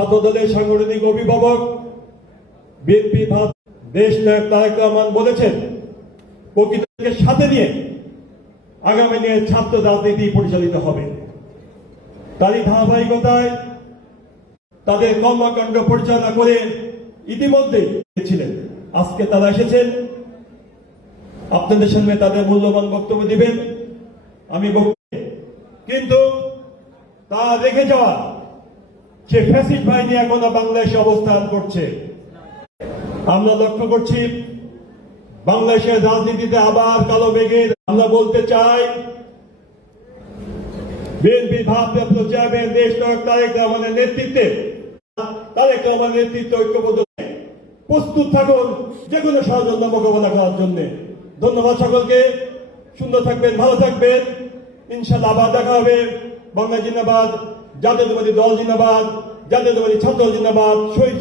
ছাত্রদলের সাংগঠনিক অভিভাবক বিএনপি দেশ নায়ক তারেক রহমান বলেছেন, প্রকৃতিকে সাথে নিয়ে আগামী দিনে ছাত্র রাজনীতি পরিচালিত হবে। তারই ধারাবাহিকতায় তাদের কর্মকাণ্ড পরিচালনা করে ইতিমধ্যে ছিলেন। আজকে তারা এসেছেন আপনাদের সামনে তাদের মূল্যবান বক্তব্য দিবেন। আমি কিন্তু তা রেখে যাওয়া সে ফ্যাসিস্ট বাহিনী এখনো বাংলাদেশে অবস্থান করছে। আমরা লক্ষ্য করছি বাংলাদেশের রাজনীতিতে আবার কালো মেঘের। আমরা বলতে চাই বিএনপি ভারপ্রাপ্ত চেয়ারম্যান দেশ নায়ক তারেক রহমানের নেতৃত্বে ঐক্যবদ্ধ প্রস্তুত থাকুন যে কোনো ষড়যন্ত্র মোকাবেলা করার জন্য। ধন্যবাদ সকলকে। সুন্দর থাকবেন, ভালো থাকবেন। ইনশাআল্লাহ আবার দেখা হবে। বাংলা জিন্দাবাদ, জাতীয়তাবাদী দল জিন্দাবাদ, জাতীয়তাবাদী ছাত্র জিন্দাবাদ, শহীদ